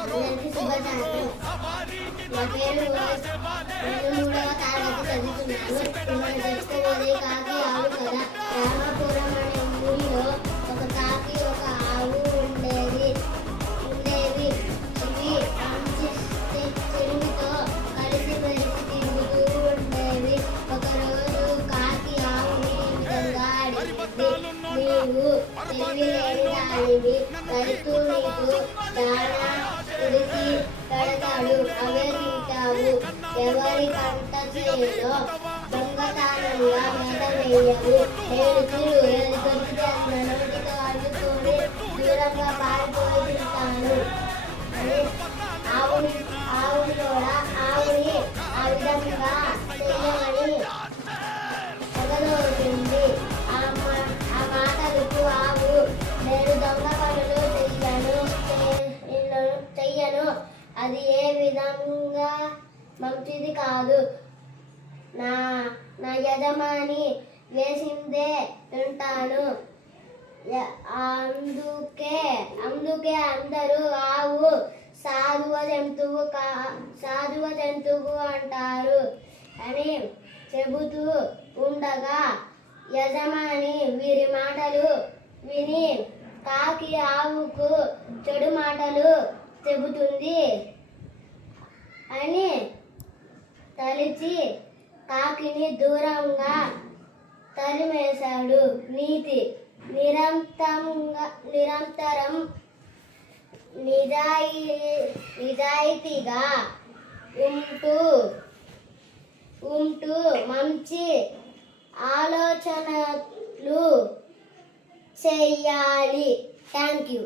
అందరికీ శుభాకాంక్షలు. నా పేరు నేను 3వ తరగతి చదువుతున్నాను. మిమ్మల్ని చెప్పుకోబోయే కాకి ఆవు కథ. రామాపురం అనే ఊరిలో ఒక కాకి ఒక ఆవు ఉండేవి. ఇవి మంచి చెరువుతో కలిసి మెలిసి తిరుగుతూ ఉండేవి. ఒకరోజు కాకి ఆవుని ఈ విధంగా అడిగింది, నీవు తెలివిలేని దానివి, రైతు నీకు దానా ఉడికి పెడతాడు, అవే తింటావు. ఎవరి పంట చేలో దొంగతనంగా మేత వేయవు. ఏడు ఏది దొరికితే అది నోటితో అడ్డుకొని దూరంగా పారిపోయి తింటాను అని ఆవుని కూడా ఆవుని ఆ విధంగా చెయ్యమని ఎగదోసింది. ఆ మాటలకు ఆవు, నేను దొంగ పనులు చెయ్యను, అది ఏ విధంగా మంచిది కాదు. నా యజమాని వేసిందే తింటాను. అందుకే అందరూ ఆవు సాధువ జంతువు అంటారు అని చెబుతూ ఉండగా యజమాని వీరి మాటలు విని కాకి ఆవుకు చెడు మాటలు చెబుతుంది అని తలిచి కాకిని దూరంగా తరిమేశాడు. నీతి నిరంతరం నిజాయితీగా ఉంటూ మంచి ఆలోచనలు చేయాలి. Thank you.